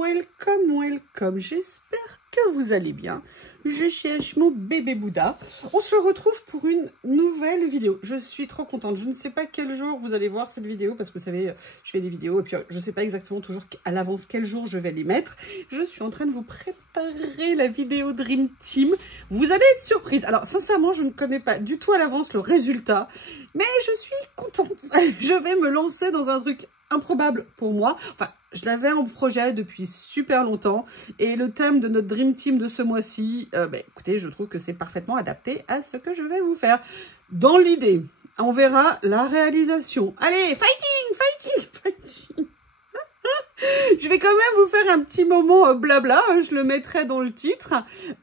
welcome. J'espère que vous allez bien. Je cherche mon bébé Bouddha. On se retrouve pour une nouvelle vidéo. Je suis trop contente. Je ne sais pas quel jour vous allez voir cette vidéo parce que vous savez, je fais des vidéos et puis je ne sais pas exactement toujours à l'avance quel jour je vais les mettre. Je suis en train de vous préparer la vidéo Dream Team. Vous allez être surprise. Alors sincèrement, je ne connais pas du tout à l'avance le résultat, mais je suis contente. Je vais me lancer dans un truc improbable pour moi. Enfin, je l'avais en projet depuis super longtemps et le thème de notre Dream Team de ce mois-ci, écoutez, je trouve que c'est parfaitement adapté à ce que je vais vous faire. Dans l'idée, on verra la réalisation. Allez, fighting. Je vais quand même vous faire un petit moment blabla, je le mettrai dans le titre.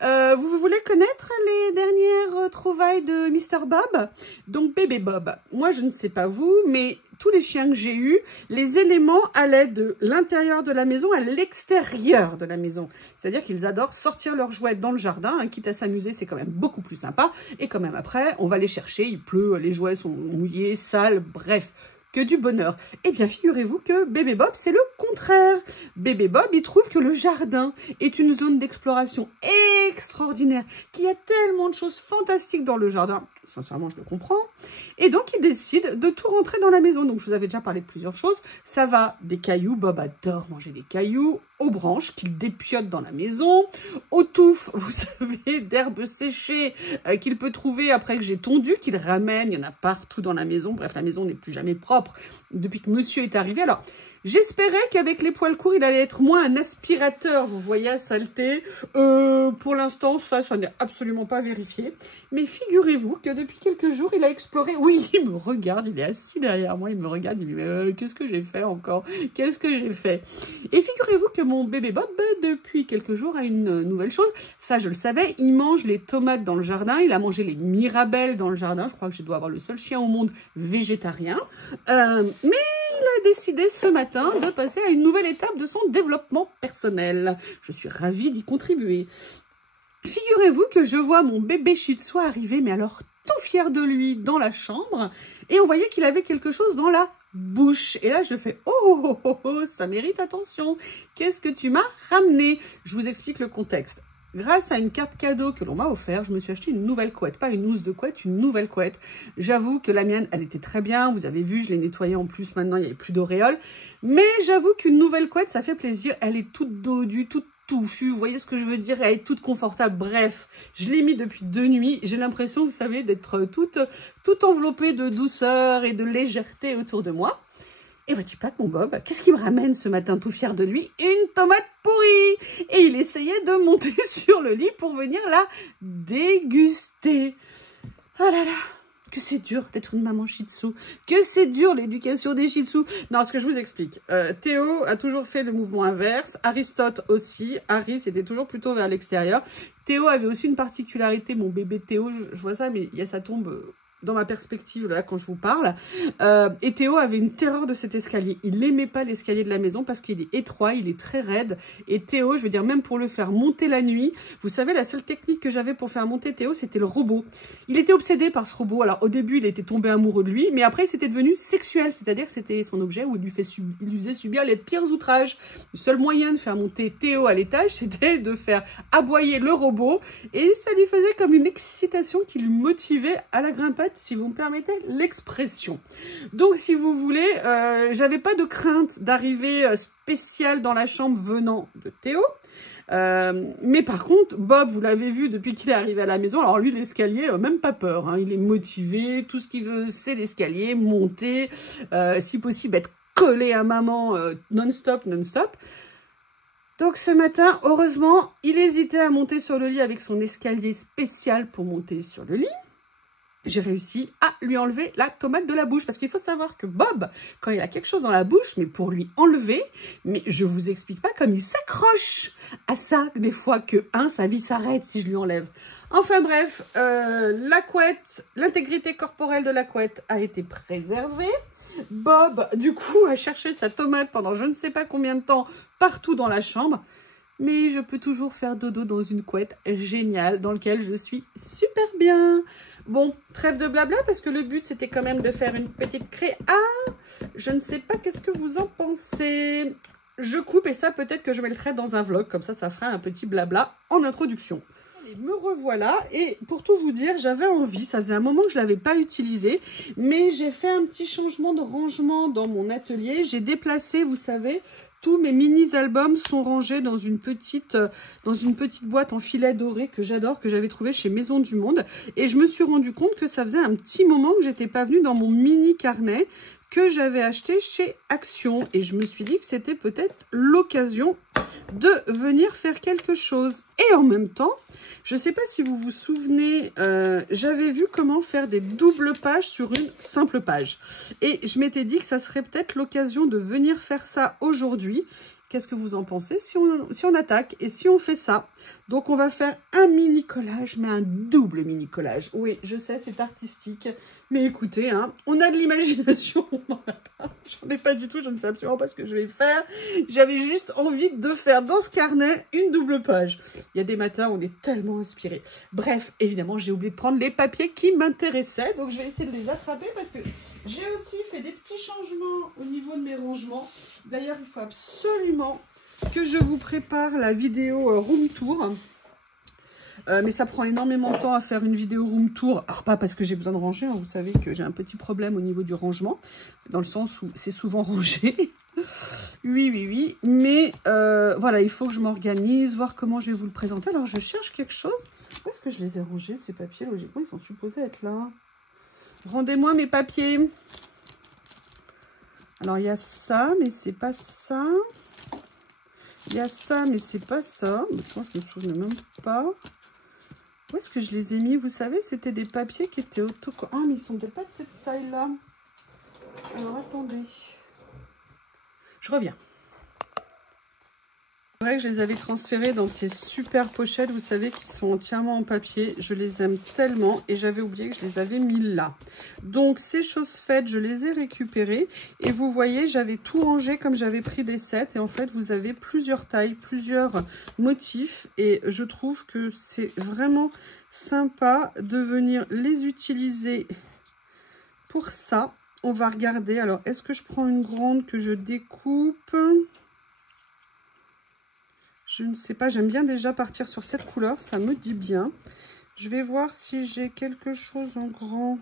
Vous voulez connaître les dernières trouvailles de Mr. Bob? Donc bébé Bob, moi je ne sais pas vous, mais tous les chiens que j'ai eus, les éléments allaient de l'intérieur de la maison à l'extérieur de la maison. C'est-à-dire qu'ils adorent sortir leurs jouets dans le jardin, hein, quitte à s'amuser, c'est quand même beaucoup plus sympa. Et quand même après, on va les chercher, il pleut, les jouets sont mouillés, sales, bref. Que du bonheur. Eh bien, figurez-vous que bébé Bob, c'est le contraire. Bébé Bob, il trouve que le jardin est une zone d'exploration extraordinaire, qu'il y a tellement de choses fantastiques dans le jardin. Sincèrement, je le comprends. Et donc, il décide de tout rentrer dans la maison. Donc, je vous avais déjà parlé de plusieurs choses. Ça va des cailloux. Bob adore manger des cailloux. Aux branches qu'il dépiote dans la maison. Aux touffes, vous savez, d'herbes séchées qu'il peut trouver après que j'ai tondu, qu'il ramène. Il y en a partout dans la maison. Bref, la maison n'est plus jamais propre depuis que monsieur est arrivé. Alors, j'espérais qu'avec les poils courts, il allait être moins un aspirateur, vous voyez, à saleté. Pour l'instant, ça n'est absolument pas vérifié. Mais figurez-vous que depuis quelques jours, il a exploré. Oui, il me regarde, il est assis derrière moi, il me regarde, il me dit, qu'est-ce que j'ai fait encore? Qu'est-ce que j'ai fait? Et figurez-vous que mon bébé Bob, depuis quelques jours, a une nouvelle chose. Ça, je le savais, il mange les tomates dans le jardin, il a mangé les mirabelles dans le jardin. Je crois que je dois avoir le seul chien au monde végétarien. Mais il a décidé ce matin de passer à une nouvelle étape de son développement personnel. Je suis ravie d'y contribuer. Figurez-vous que je vois mon bébé Shih Tzu arriver, mais alors tout fier de lui dans la chambre, et on voyait qu'il avait quelque chose dans la bouche. Et là, je fais « Oh, ça mérite attention. Qu'est-ce que tu m'as ramené ?» Je vous explique le contexte. Grâce à une carte cadeau que l'on m'a offert, je me suis acheté une nouvelle couette. Pas une housse de couette, une nouvelle couette. J'avoue que la mienne, elle était très bien. Vous avez vu, je l'ai nettoyée en plus. Maintenant, il n'y avait plus d'auréole. Mais j'avoue qu'une nouvelle couette, ça fait plaisir. Elle est toute dodue, toute touffue. Vous voyez ce que je veux dire? Elle est toute confortable. Bref, je l'ai mis depuis 2 nuits. J'ai l'impression, vous savez, d'être toute enveloppée de douceur et de légèreté autour de moi. Et vois-tu pas que mon Bob, qu'est-ce qu'il me ramène ce matin tout fier de lui? Une tomate pourrie! Et il essayait de monter sur le lit pour venir la déguster. Oh là là, que c'est dur d'être une maman Shih Tzu. Que c'est dur l'éducation des Shih Tzu. Non, ce que je vous explique. Théo a toujours fait le mouvement inverse. Aristote aussi. Aris était toujours plutôt vers l'extérieur. Théo avait aussi une particularité. Mon bébé Théo, je vois ça, mais il y a sa tombe dans ma perspective, là, quand je vous parle. Et Théo avait une terreur de cet escalier. Il n'aimait pas l'escalier de la maison parce qu'il est étroit, il est très raide. Et Théo, je veux dire, même pour le faire monter la nuit, vous savez, la seule technique que j'avais pour faire monter Théo, c'était le robot. Il était obsédé par ce robot. Alors, au début, il était tombé amoureux de lui, mais après, c'était devenu sexuel. C'est-à-dire que c'était son objet où il lui faisait subir les pires outrages. Le seul moyen de faire monter Théo à l'étage, c'était de faire aboyer le robot. Et ça lui faisait comme une excitation qui lui motivait à la grimpette, si vous me permettez l'expression. Donc, si vous voulez, j'avais pas de crainte d'arrivée spéciale dans la chambre venant de Théo. Mais par contre, Bob, vous l'avez vu depuis qu'il est arrivé à la maison. Alors lui, l'escalier, même pas peur. Hein, il est motivé. Tout ce qu'il veut, c'est l'escalier, monter. Si possible, être collé à maman non-stop. Donc ce matin, heureusement, il hésitait à monter sur le lit avec son escalier spécial pour monter sur le lit. J'ai réussi à lui enlever la tomate de la bouche. Parce qu'il faut savoir que Bob, quand il a quelque chose dans la bouche, mais pour lui enlever, mais je vous explique pas comme il s'accroche à ça, des fois que, sa vie s'arrête si je lui enlève. Enfin bref, la couette, l'intégrité corporelle de la couette a été préservée. Bob, du coup, a cherché sa tomate pendant je ne sais pas combien de temps partout dans la chambre. Mais je peux toujours faire dodo dans une couette géniale dans laquelle je suis super bien. Bon, trêve de blabla parce que le but c'était quand même de faire une petite créa. Je ne sais pas qu'est-ce que vous en pensez. je coupe et ça peut-être que je mettrai dans un vlog, comme ça fera un petit blabla en introduction. Allez, me revoilà et pour tout vous dire, j'avais envie, ça faisait un moment que je ne l'avais pas utilisé, mais j'ai fait un petit changement de rangement dans mon atelier. J'ai déplacé, vous savez, tous mes mini-albums sont rangés dans une petite boîte en filet doré que j'adore, que j'avais trouvé chez Maison du Monde. Et je me suis rendu compte que ça faisait un petit moment que j'étais pas venue dans mon mini carnet que j'avais acheté chez Action. Et je me suis dit que c'était peut-être l'occasion de venir faire quelque chose. Et en même temps, je ne sais pas si vous vous souvenez, j'avais vu comment faire des doubles pages sur une simple page. Et je m'étais dit que ça serait peut-être l'occasion de venir faire ça aujourd'hui. Qu'est-ce que vous en pensez si on attaque et si on fait ça? Donc, on va faire un mini collage, mais un double mini collage. Oui, je sais, c'est artistique. Mais écoutez, hein, on a de l'imagination, on n'en a pas. J'en ai pas du tout, je ne sais absolument pas ce que je vais faire. J'avais juste envie de faire dans ce carnet une double page. Il y a des matins où on est tellement inspiré. Bref, évidemment, j'ai oublié de prendre les papiers qui m'intéressaient. Donc, je vais essayer de les attraper parce que j'ai aussi fait des petits changements au niveau de mes rangements. D'ailleurs, il faut absolument que je vous prépare la vidéo room tour. Mais ça prend énormément de temps à faire une vidéo room tour. Alors, pas parce que j'ai besoin de ranger, hein. Vous savez que j'ai un petit problème au niveau du rangement, dans le sens où c'est souvent rangé. Oui. Mais voilà, il faut que je m'organise, voir comment je vais vous le présenter. Alors, je cherche quelque chose. Où est-ce que je les ai rangés, ces papiers? Logiquement, ils sont supposés être là. Rendez-moi mes papiers. Alors, il y a ça, mais c'est pas ça. Il y a ça, mais c'est pas ça. Maintenant, je me souviens même pas. Où est-ce que je les ai mis? Vous savez, c'était des papiers qui étaient autocollants. Ah, mais ils sont peut-être pas de cette taille-là. Alors, attendez. Je reviens. C'est vrai que je les avais transférés dans ces super pochettes, vous savez, qui sont entièrement en papier. Je les aime tellement et j'avais oublié que je les avais mis là. Donc, ces choses faites, je les ai récupérées. Et vous voyez, j'avais tout rangé comme j'avais pris des sets. Et en fait, vous avez plusieurs tailles, plusieurs motifs. Et je trouve que c'est vraiment sympa de venir les utiliser pour ça. On va regarder. Alors, est-ce que je prends une grande que je découpe ? Je ne sais pas, j'aime bien déjà partir sur cette couleur, ça me dit bien. Je vais voir si j'ai quelque chose en grand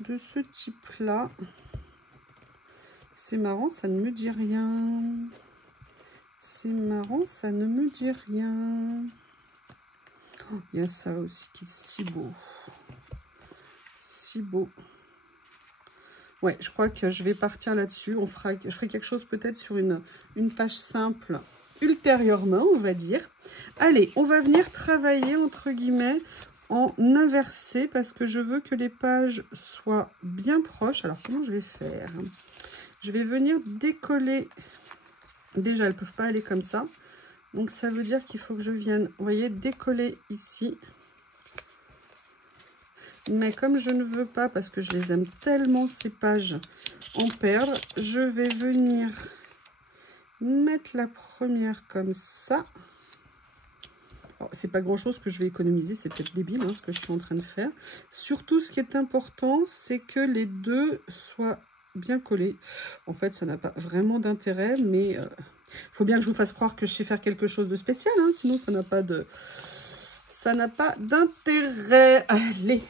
de ce type-là. C'est marrant, ça ne me dit rien. C'est marrant, ça ne me dit rien. Oh, il y a ça aussi qui est si beau. Si beau. Ouais, je crois que je vais partir là-dessus. Je ferai quelque chose peut-être sur une page simple ultérieurement, on va dire. Allez, on va venir travailler, entre guillemets, en inversé, parce que je veux que les pages soient bien proches. Alors, comment je vais faire? Je vais venir décoller. Déjà, elles ne peuvent pas aller comme ça. Donc, ça veut dire qu'il faut que je vienne, vous voyez, décoller ici. Mais comme je ne veux pas, parce que je les aime tellement, ces pages, en perdre, je vais venir mettre la première comme ça. C'est pas grand chose que je vais économiser, c'est peut-être débile hein, ce que je suis en train de faire. Surtout, ce qui est important, c'est que les deux soient bien collés. En fait, ça n'a pas vraiment d'intérêt, mais il faut bien que je vous fasse croire que je sais faire quelque chose de spécial, hein, sinon ça n'a pas d'intérêt. Allez.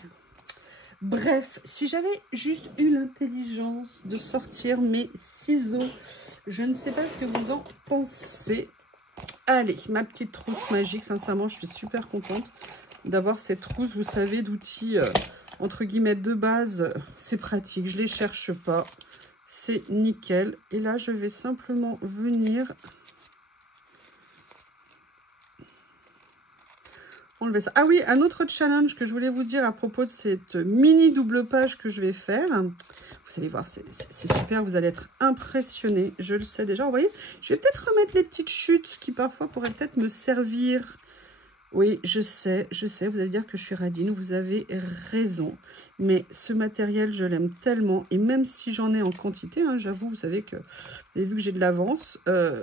Bref, si j'avais juste eu l'intelligence de sortir mes ciseaux, je ne sais pas ce que vous en pensez. Allez, ma petite trousse magique, sincèrement, je suis super contente d'avoir cette trousse, vous savez, d'outils, entre guillemets, de base. C'est pratique, je ne les cherche pas, c'est nickel. Et là, je vais simplement venir enlever ça. Ah oui, un autre challenge que je voulais vous dire à propos de cette mini double page que je vais faire. Vous allez voir, c'est super, vous allez être impressionnés, je le sais déjà. Vous voyez, je vais peut-être remettre les petites chutes qui parfois pourraient peut-être me servir. Oui, je sais, vous allez dire que je suis radine, vous avez raison. Mais ce matériel, je l'aime tellement. Et même si j'en ai en quantité, hein, j'avoue, vous savez que, vous avez vu que j'ai de l'avance.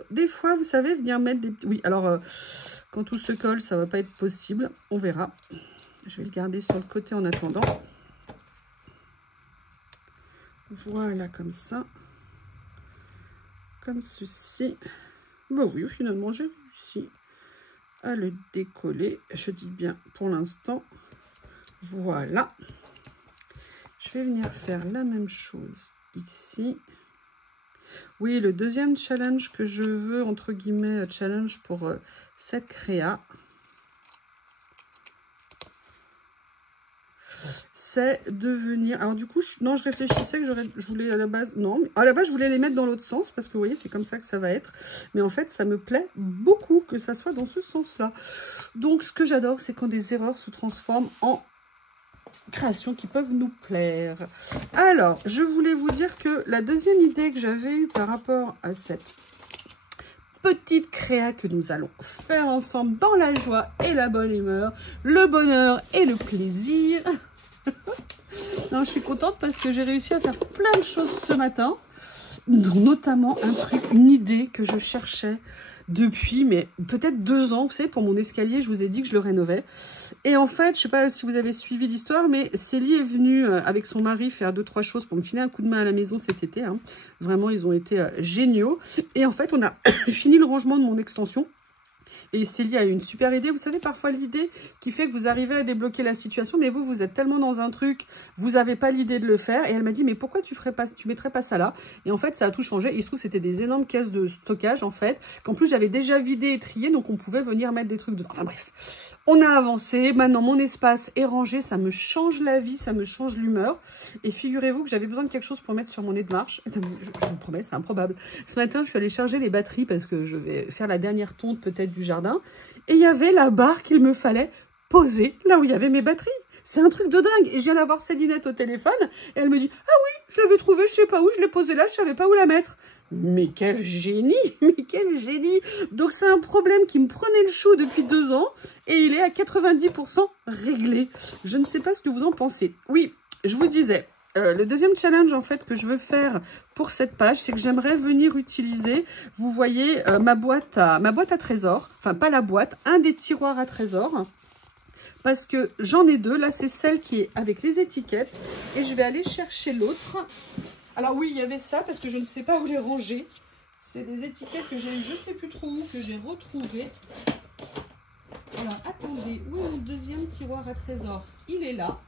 Des fois, vous savez, venir mettre des... Oui, alors, quand tout se colle, ça va pas être possible. On verra. Je vais le garder sur le côté en attendant. Voilà, comme ça. comme ceci. Bon oui, finalement j'ai réussi à le décoller. Je dis bien pour l'instant. Voilà. Je vais venir faire la même chose ici. Oui, le deuxième challenge que je veux, entre guillemets, challenge pour cette créa, c'est de venir... Alors du coup, non, je réfléchissais que je voulais à la base... Non, à la base, je voulais les mettre dans l'autre sens, parce que vous voyez, c'est comme ça que ça va être. Mais en fait, ça me plaît beaucoup que ça soit dans ce sens-là. Donc, ce que j'adore, c'est quand des erreurs se transforment en créations qui peuvent nous plaire. Alors, je voulais vous dire que la deuxième idée que j'avais eue par rapport à cette petite créa que nous allons faire ensemble dans la joie et la bonne humeur, le bonheur et le plaisir. Non, je suis contente parce que j'ai réussi à faire plein de choses ce matin, notamment un truc, une idée que je cherchais depuis, mais peut-être 2 ans, vous savez, pour mon escalier, je vous ai dit que je le rénovais. Et en fait, je sais pas si vous avez suivi l'histoire, mais Célie est venue avec son mari faire 2-3 choses pour me filer un coup de main à la maison cet été. Hein. Vraiment, ils ont été géniaux. Et en fait, on a fini le rangement de mon extension. Et Célie a eu une super idée. Vous savez, parfois l'idée qui fait que vous arrivez à débloquer la situation, mais vous êtes tellement dans un truc, vous n'avez pas l'idée de le faire. Et elle m'a dit, mais pourquoi tu mettrais pas ça là? Et en fait, ça a tout changé. Et il se trouve que c'était des énormes caisses de stockage, en fait, qu'en plus j'avais déjà vidé et trié, donc on pouvait venir mettre des trucs dedans. Enfin bref, on a avancé. Maintenant, mon espace est rangé. Ça me change la vie, ça me change l'humeur. Et figurez-vous que j'avais besoin de quelque chose pour mettre sur mon nez de marche. Je vous promets, c'est improbable. Ce matin, je suis allée charger les batteries parce que je vais faire la dernière tonte peut-être du jardin. Et il y avait la barre qu'il me fallait poser là où il y avait mes batteries. C'est un truc de dingue. Et je viens d'avoir Célinette au téléphone. Et elle me dit, ah oui, je l'avais trouvée, je sais pas où, je l'ai posée là, je savais pas où la mettre. Mais quel génie, mais quel génie. Donc c'est un problème qui me prenait le chou depuis 2 ans. Et il est à 90% réglé. Je ne sais pas ce que vous en pensez. Oui, je vous disais, le deuxième challenge en fait que je veux faire pour cette page, c'est que j'aimerais venir utiliser, vous voyez, ma boîte à trésors, enfin pas la boîte, un des tiroirs à trésors, parce que j'en ai 2. Là, c'est celle qui est avec les étiquettes et je vais aller chercher l'autre. Alors oui, il y avait ça parce que je ne sais pas où les ranger. C'est des étiquettes que j'ai, je sais plus trop où, que j'ai retrouvées. Alors attendez, où est mon deuxième tiroir à trésors? Il est là.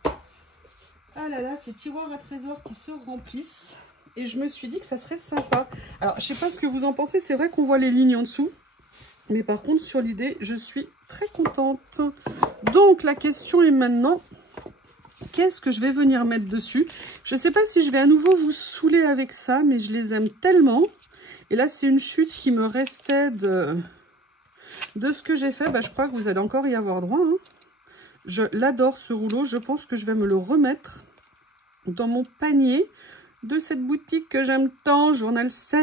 Ah là là, ces tiroirs à trésors qui se remplissent. Et je me suis dit que ça serait sympa. Alors, je sais pas ce que vous en pensez. C'est vrai qu'on voit les lignes en dessous. Mais par contre, sur l'idée, je suis très contente. Donc, la question est maintenant, qu'est-ce que je vais venir mettre dessus? Je ne sais pas si je vais à nouveau vous saouler avec ça, mais je les aime tellement. Et là, c'est une chute qui me restait de ce que j'ai fait. Bah, je crois que vous allez encore y avoir droit. Hein. Je l'adore ce rouleau. Je pense que je vais me le remettre dans mon panier de cette boutique que j'aime tant, Journal C.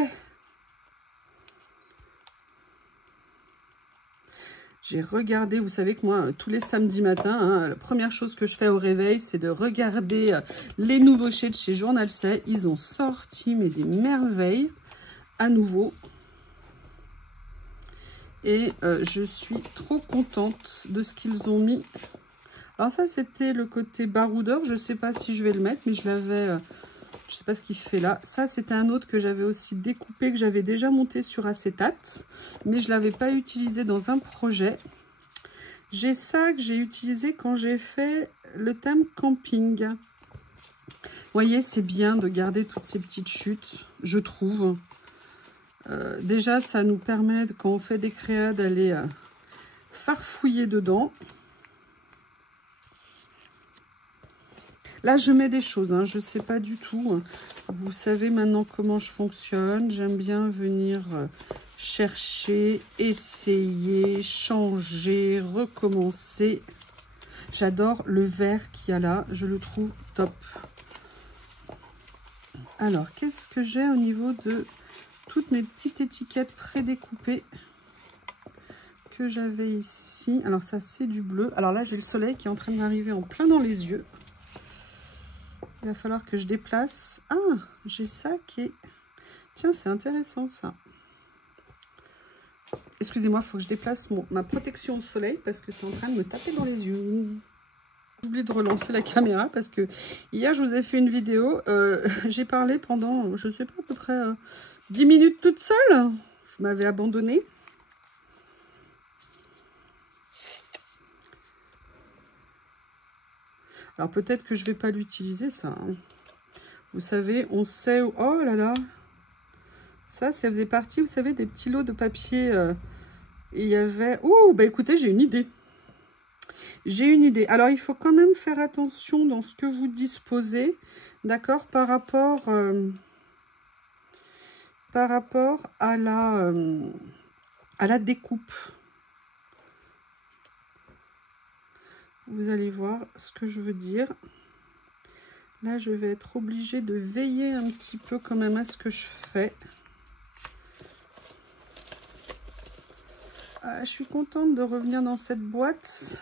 J'ai regardé, vous savez que moi, tous les samedis matins, hein, la première chose que je fais au réveil, c'est de regarder les nouveautés de chez Journal C. Ils ont sorti, mais des merveilles à nouveau. Et je suis trop contente de ce qu'ils ont mis. Alors ça, c'était le côté baroudeur. Je ne sais pas si je vais le mettre, mais je l'avais... je ne sais pas ce qu'il fait là. Ça, c'était un autre que j'avais aussi découpé, que j'avais déjà monté sur acétate. Mais je ne l'avais pas utilisé dans un projet. J'ai ça que j'ai utilisé quand j'ai fait le thème camping. Vous voyez, c'est bien de garder toutes ces petites chutes, je trouve. Déjà, ça nous permet, quand on fait des créas, d'aller farfouiller dedans. Là, je mets des choses, hein, je ne sais pas du tout. Vous savez maintenant comment je fonctionne. J'aime bien venir chercher, essayer, changer, recommencer. J'adore le vert qu'il y a là, je le trouve top. Alors, qu'est-ce que j'ai au niveau de toutes mes petites étiquettes prédécoupées que j'avais ici? Alors ça, c'est du bleu. Alors là, j'ai le soleil qui est en train d'arriver en plein dans les yeux. Il va falloir que je déplace. Ah, j'ai ça qui est... Tiens, c'est intéressant ça. Excusez-moi, il faut que je déplace ma protection au soleil parce que c'est en train de me taper dans les yeux. J'ai oublié de relancer la caméra parce que hier, je vous ai fait une vidéo. J'ai parlé pendant, je ne sais pas, à peu près 10 minutes toute seule. Je m'avais abandonnée. Alors peut-être que je vais pas l'utiliser ça. Hein. Vous savez, on sait où... Oh là là. Ça faisait partie, vous savez, des petits lots de papier. Et il y avait... Oh, bah écoutez, j'ai une idée. J'ai une idée. Alors, il faut quand même faire attention dans ce que vous disposez. D'accord, par rapport à la découpe. Vous allez voir ce que je veux dire. Là, je vais être obligée de veiller un petit peu quand même à ce que je fais. Ah, je suis contente de revenir dans cette boîte.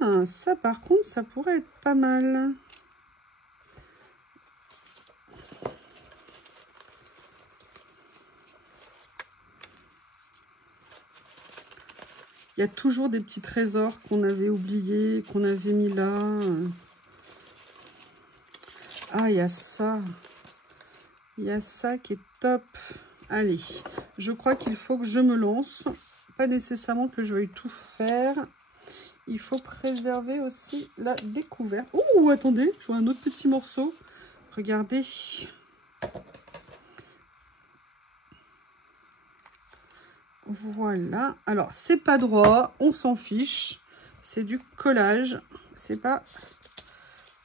Ah, ça par contre, ça pourrait être pas mal. Il y a toujours des petits trésors qu'on avait oubliés, qu'on avait mis là. Ah, il y a ça. Il y a ça qui est top. Allez, je crois qu'il faut que je me lance. Pas nécessairement que je veuille tout faire. Il faut préserver aussi la découverte. Oh, attendez, je vois un autre petit morceau. Regardez. Voilà. Alors, c'est pas droit, on s'en fiche. C'est du collage. C'est pas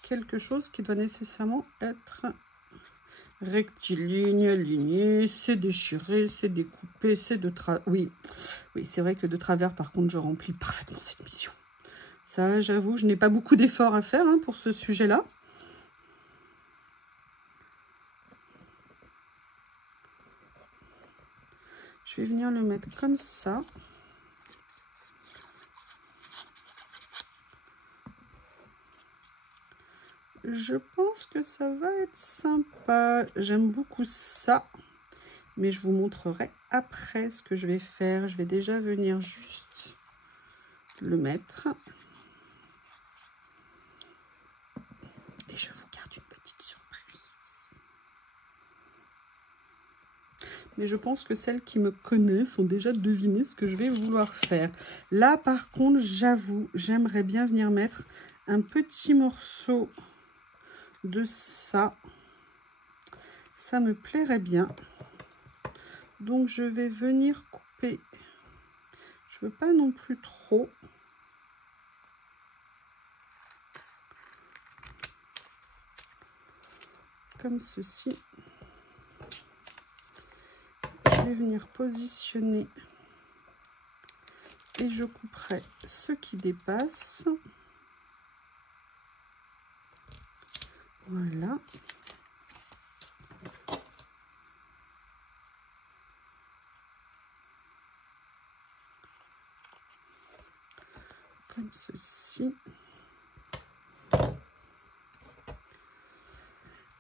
quelque chose qui doit nécessairement être rectiligne, aligné. C'est déchiré, c'est découpé, c'est de travers. Oui, c'est vrai que de travers, par contre, je remplis parfaitement cette mission. Ça, j'avoue, je n'ai pas beaucoup d'efforts à faire hein, pour ce sujet-là. Je vais venir le mettre comme ça. Je pense que ça va être sympa. J'aime beaucoup ça. Mais je vous montrerai après ce que je vais faire. Je vais déjà venir juste le mettre. Et je vous garde une petite surprise. Mais je pense que celles qui me connaissent ont déjà deviné ce que je vais vouloir faire. Là, par contre, j'avoue, j'aimerais bien venir mettre un petit morceau de ça. Ça me plairait bien. Donc, je vais venir couper. Je veux pas non plus trop. Comme ceci. Je vais venir positionner et je couperai ce qui dépasse. Voilà. Comme ceci.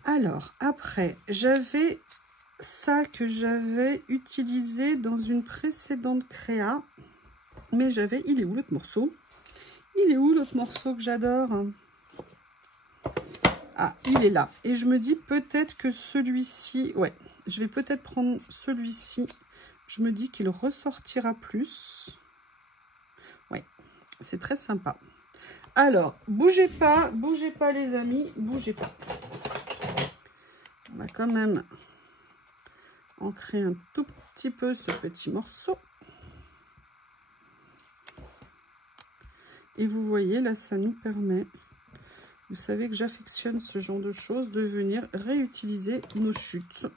Alors, après, j'avais ça que j'avais utilisé dans une précédente créa. Mais j'avais... Il est où l'autre morceau? Il est où l'autre morceau que j'adore? Ah, il est là. Et je me dis peut-être que celui-ci... Ouais, je vais peut-être prendre celui-ci. Je me dis qu'il ressortira plus. Ouais, c'est très sympa. Alors, bougez pas les amis, bougez pas. On va quand même ancrer un tout petit peu ce petit morceau. Et vous voyez, là, ça nous permet, vous savez que j'affectionne ce genre de choses, de venir réutiliser nos chutes.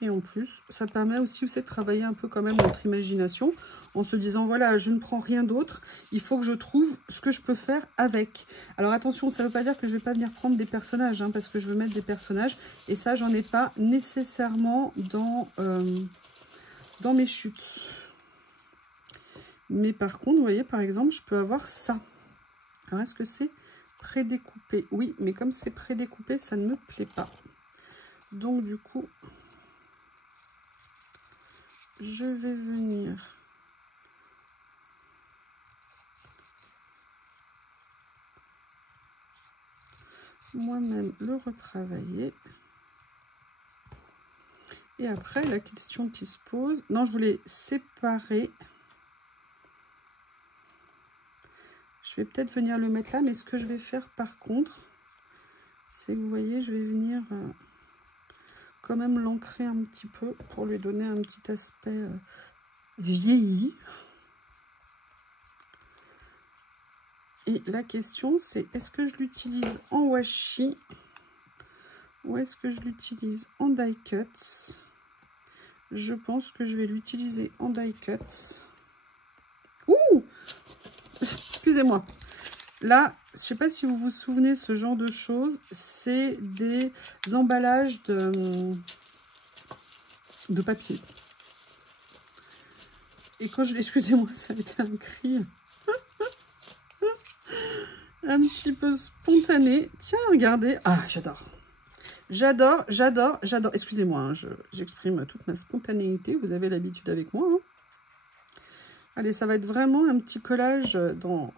Et en plus, ça permet aussi de travailler un peu quand même notre imagination en se disant, voilà, je ne prends rien d'autre, il faut que je trouve ce que je peux faire avec. Alors attention, ça ne veut pas dire que je ne vais pas venir prendre des personnages, hein, parce que je veux mettre des personnages. Et ça, j'en ai pas nécessairement dans mes chutes. Mais par contre, vous voyez, par exemple, je peux avoir ça. Alors, est-ce que c'est prédécoupé? Oui, mais comme c'est prédécoupé, ça ne me plaît pas. Donc, du coup, je vais venir moi-même le retravailler. Et après, la question qui se pose... Non, je voulais séparer. Je vais peut-être venir le mettre là, mais ce que je vais faire par contre, c'est que vous voyez, je vais venir quand même l'ancrer un petit peu pour lui donner un petit aspect vieilli. Et la question, c'est est-ce que je l'utilise en washi ou est-ce que je l'utilise en die cut? Je pense que je vais l'utiliser en die cut. Ouh! Excusez-moi. Là, je ne sais pas si vous vous souvenez, ce genre de choses, c'est des emballages de papier. Et quand je... Excusez-moi, ça a été un cri un petit peu spontané. Tiens, regardez. Ah, j'adore. J'adore, j'adore, j'adore. Excusez-moi, hein, j'exprime toute ma spontanéité. Vous avez l'habitude avec moi. Hein. Allez, ça va être vraiment un petit collage dans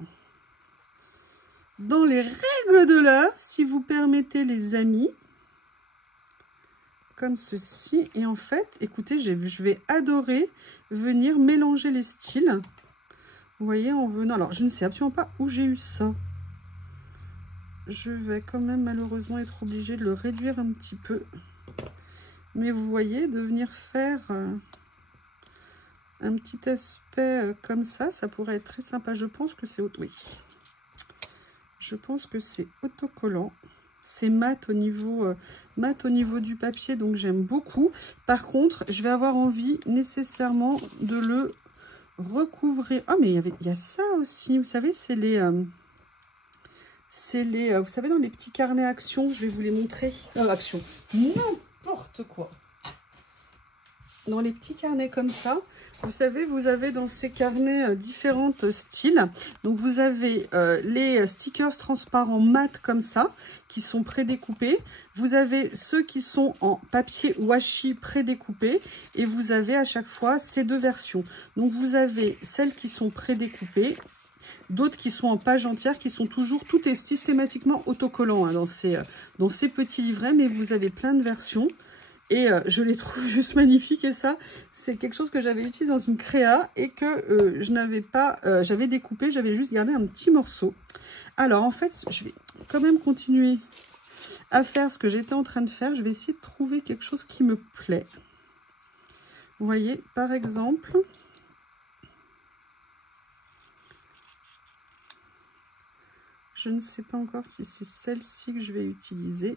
les règles de l'art, si vous permettez, les amis. Comme ceci. Et en fait, écoutez, je vais adorer venir mélanger les styles. Vous voyez, en venant... Alors, je ne sais absolument pas où j'ai eu ça. Je vais quand même malheureusement être obligée de le réduire un petit peu. Mais vous voyez, de venir faire un petit aspect comme ça, ça pourrait être très sympa. Je pense que c'est... Oui. Je pense que c'est autocollant. C'est mat au niveau du papier, donc j'aime beaucoup. Par contre, je vais avoir envie nécessairement de le recouvrir. Oh, mais il y a ça aussi. Vous savez, c'est les... vous savez, dans les petits carnets Action, je vais vous les montrer. Action, n'importe quoi. Dans les petits carnets comme ça, vous savez, vous avez dans ces carnets différents styles. Donc, vous avez les stickers transparents mat comme ça, qui sont prédécoupés. Vous avez ceux qui sont en papier washi prédécoupé. Et vous avez à chaque fois ces deux versions. Donc, vous avez celles qui sont prédécoupées. D'autres qui sont en page entière, qui sont toujours, tout est systématiquement autocollant hein, dans ces petits livrets, mais vous avez plein de versions et je les trouve juste magnifiques. Et ça, c'est quelque chose que j'avais utilisé dans une créa et que je n'avais pas, j'avais découpé, j'avais juste gardé un petit morceau. Alors en fait, je vais quand même continuer à faire ce que j'étais en train de faire. Je vais essayer de trouver quelque chose qui me plaît. Vous voyez, par exemple... Je ne sais pas encore si c'est celle-ci que je vais utiliser.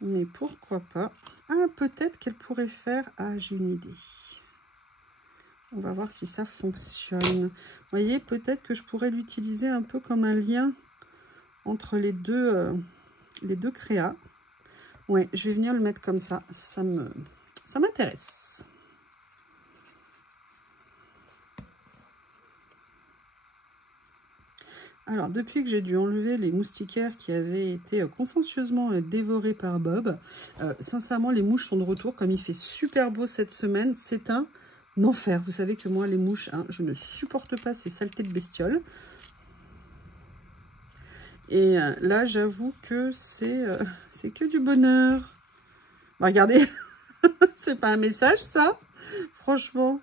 Mais pourquoi pas. Ah, peut-être qu'elle pourrait faire... Ah, j'ai une idée. On va voir si ça fonctionne. Vous voyez, peut-être que je pourrais l'utiliser un peu comme un lien entre les deux créas. Ouais, je vais venir le mettre comme ça. Ça m'intéresse. Alors, depuis que j'ai dû enlever les moustiquaires qui avaient été consciencieusement dévorés par Bob, sincèrement, les mouches sont de retour. Comme il fait super beau cette semaine, c'est un enfer. Vous savez que moi, les mouches, hein, je ne supporte pas ces saletés de bestioles. Et là, j'avoue que c'est que du bonheur. Bah, regardez, c'est pas un message, ça. Franchement.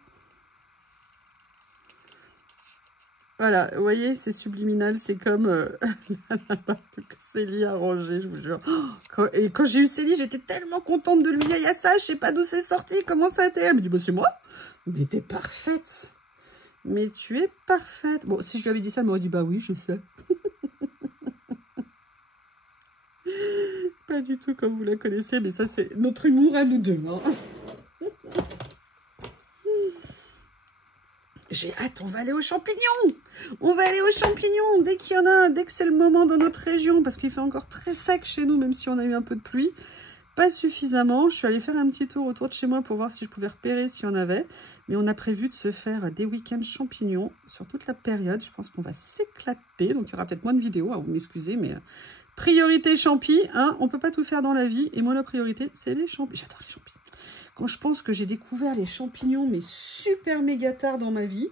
Voilà, vous voyez, c'est subliminal, c'est comme la barbe que Célie a rangée, je vous jure. Et quand j'ai eu Célie, j'étais tellement contente de lui dire, il y a ça, je sais pas d'où c'est sorti, comment ça a été. Elle me dit, bah, c'est moi. Mais t'es parfaite. Mais tu es parfaite. Bon, si je lui avais dit ça, elle m'aurait dit, bah oui, je sais. Pas du tout comme vous la connaissez, mais ça, c'est notre humour à nous deux. Hein. J'ai hâte, on va aller aux champignons. On va aller aux champignons dès qu'il y en a, dès que c'est le moment dans notre région, parce qu'il fait encore très sec chez nous, même si on a eu un peu de pluie. Pas suffisamment. Je suis allée faire un petit tour autour de chez moi pour voir si je pouvais repérer s'il y en avait. Mais on a prévu de se faire des week-ends champignons sur toute la période. Je pense qu'on va s'éclater. Donc, il y aura peut-être moins de vidéos, hein, vous m'excusez, mais priorité champi. Hein, on ne peut pas tout faire dans la vie. Et moi, la priorité, c'est les champignons. J'adore les champignons. Quand je pense que j'ai découvert les champignons, mais super méga tard dans ma vie,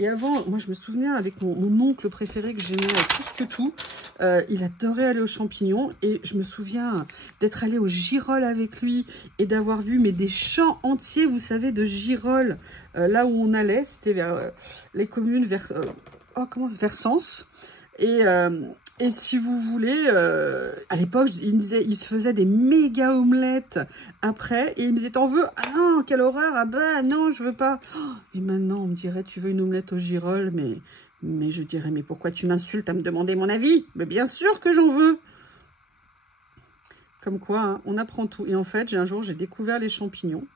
Et avant, moi je me souviens avec mon oncle préféré que j'aimais plus que tout, il adorait aller aux champignons. Et je me souviens d'être allée au Girolles avec lui et d'avoir vu mais des champs entiers, vous savez, de girolles. Là où on allait, c'était vers les communes, vers Sens. Et si vous voulez, à l'époque, il me disait, il se faisait des méga omelettes après, et il me disait, t'en veux? Ah non, quelle horreur, ah ben non, je veux pas. Et maintenant, on me dirait, tu veux une omelette au girolles, mais je dirais, mais pourquoi tu m'insultes à me demander mon avis? Mais bien sûr que j'en veux. Comme quoi, hein, on apprend tout. Et en fait, un jour, j'ai découvert les champignons.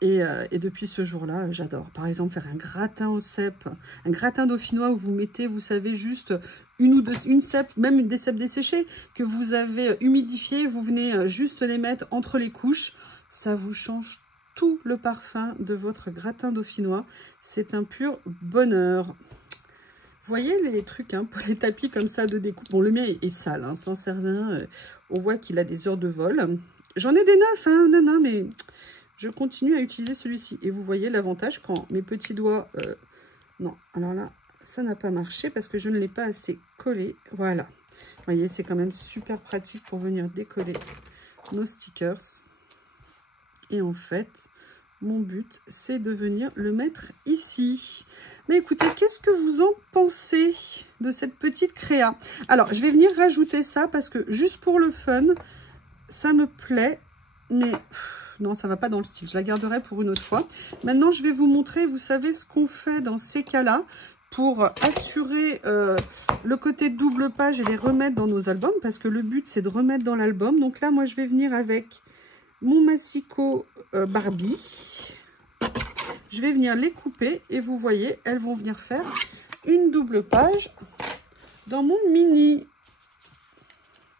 Et depuis ce jour-là, j'adore. Par exemple, faire un gratin au cèpe, un gratin dauphinois où vous mettez, vous savez, juste une cèpe, même des cèpes desséchées que vous avez humidifiées. Vous venez juste les mettre entre les couches. Ça vous change tout le parfum de votre gratin dauphinois. C'est un pur bonheur. Vous voyez les trucs, hein, pour les tapis comme ça de découpe. Bon, le mien est sale, hein, sincèrement. On voit qu'il a des heures de vol. J'en ai des neufs, hein, non, mais... Je continue à utiliser celui-ci. Et vous voyez l'avantage quand mes petits doigts... non, alors là, ça n'a pas marché parce que je ne l'ai pas assez collé. Voilà. Vous voyez, c'est quand même super pratique pour venir décoller nos stickers. Et en fait, mon but, c'est de venir le mettre ici. Mais écoutez, qu'est-ce que vous en pensez de cette petite créa? Alors, je vais venir rajouter ça parce que juste pour le fun, ça me plaît, mais... Non, ça ne va pas dans le style. Je la garderai pour une autre fois. Maintenant, je vais vous montrer, vous savez, ce qu'on fait dans ces cas-là pour assurer le côté double page et les remettre dans nos albums. Parce que le but, c'est de remettre dans l'album. Donc là, moi, je vais venir avec mon massicot Barbie. Je vais venir les couper. Et vous voyez, elles vont venir faire une double page dans mon mini.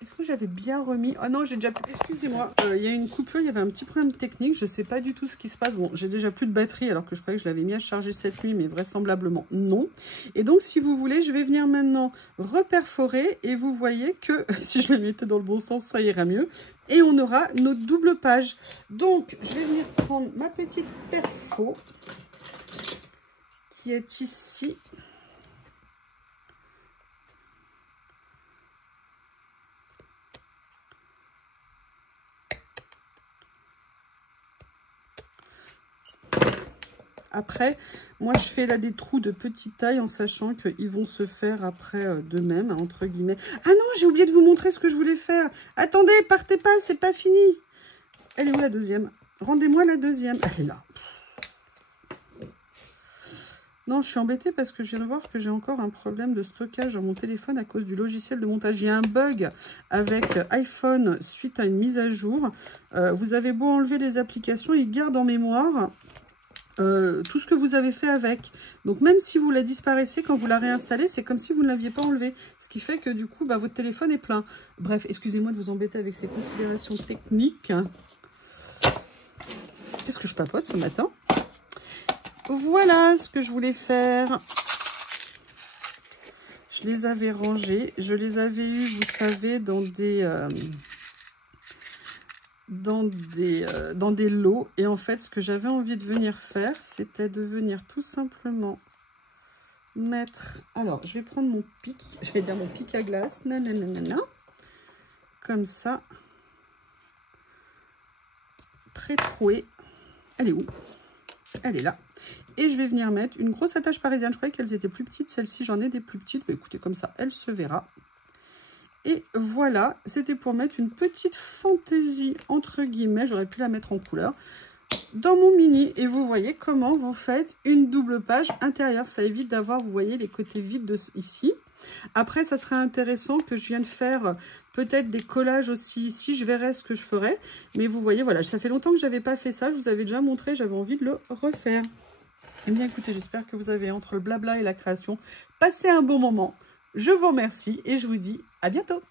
Est-ce que j'avais bien remis? Ah non, j'ai déjà... Excusez-moi, il y a une coupure, il y avait un petit problème technique. Je ne sais pas du tout ce qui se passe. Bon, j'ai déjà plus de batterie alors que je croyais que je l'avais mis à charger cette nuit, mais vraisemblablement non. Et donc, si vous voulez, je vais venir maintenant reperforer. Et vous voyez que si je le mettais dans le bon sens, ça ira mieux. Et on aura notre double page. Donc, je vais venir prendre ma petite perfo qui est ici. Après, moi, je fais là des trous de petite taille en sachant qu'ils vont se faire après d'eux-mêmes, entre guillemets. Ah non, j'ai oublié de vous montrer ce que je voulais faire. Attendez, partez pas, c'est pas fini. Elle est où la deuxième? Rendez-moi la deuxième. Elle est là. Non, je suis embêtée parce que je viens de voir que j'ai encore un problème de stockage dans mon téléphone à cause du logiciel de montage. Il y a un bug avec iPhone suite à une mise à jour. Vous avez beau enlever les applications, il garde en mémoire... tout ce que vous avez fait avec. Donc même si vous la disparaissez, quand vous la réinstallez, c'est comme si vous ne l'aviez pas enlevé. Ce qui fait que du coup, bah, votre téléphone est plein. Bref, excusez-moi de vous embêter avec ces considérations techniques. Qu'est-ce que je papote ce matin? Voilà ce que je voulais faire. Je les avais rangés. Je les avais eus, vous savez, dans des lots. Et en fait, ce que j'avais envie de venir faire, c'était de venir tout simplement mettre... Alors, je vais prendre mon pic. Je vais dire mon pic à glace. Nanana. Comme ça. Pré-trouée. Elle est où? Elle est là. Et je vais venir mettre une grosse attache parisienne. Je croyais qu'elles étaient plus petites. Celle-ci, j'en ai des plus petites. Bah, écoutez, comme ça, elle se verra. Et voilà, c'était pour mettre une petite fantaisie, entre guillemets, j'aurais pu la mettre en couleur, dans mon mini. Et vous voyez comment vous faites une double page intérieure. Ça évite d'avoir, vous voyez, les côtés vides de ici. Après, ça serait intéressant que je vienne faire peut-être des collages aussi ici. Je verrai ce que je ferai. Mais vous voyez, voilà, ça fait longtemps que je n'avais pas fait ça. Je vous avais déjà montré, j'avais envie de le refaire. Eh bien, écoutez, j'espère que vous avez, entre le blabla et la création, passé un bon moment. Je vous remercie et je vous dis à bientôt.